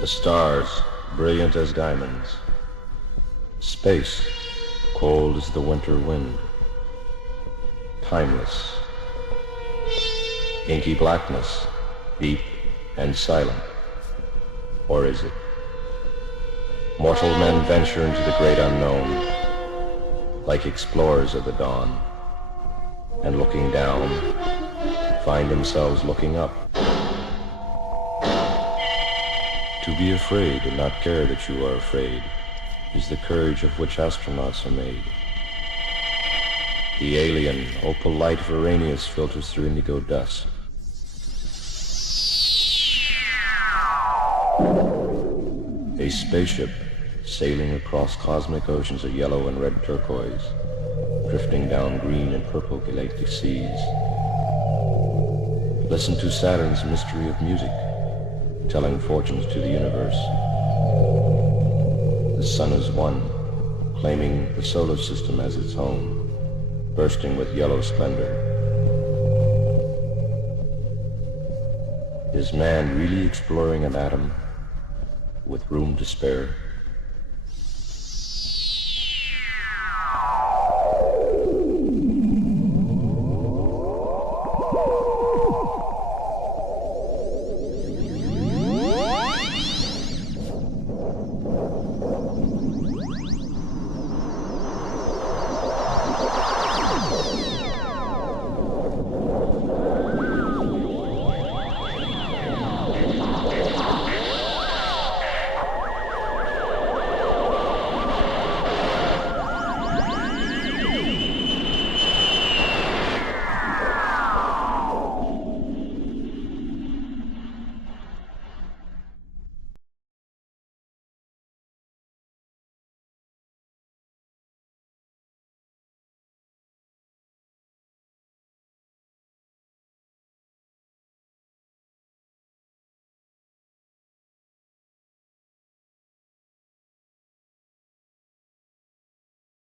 The stars, brilliant as diamonds. Space, cold as the winter wind. Timeless. Inky blackness, deep and silent. Or is it? Mortal men venture into the great unknown, like explorers of the dawn, and looking down, find themselves looking up. To be afraid and not care that you are afraid is the courage of which astronauts are made. The alien, opal light of Arrhenius filters through indigo dust. A spaceship sailing across cosmic oceans of yellow and red turquoise, drifting down green and purple galactic seas. Listen to Saturn's mystery of music, telling fortunes to the universe. The sun is one, claiming the solar system as its home, bursting with yellow splendor. Is man really exploring an atom with room to spare?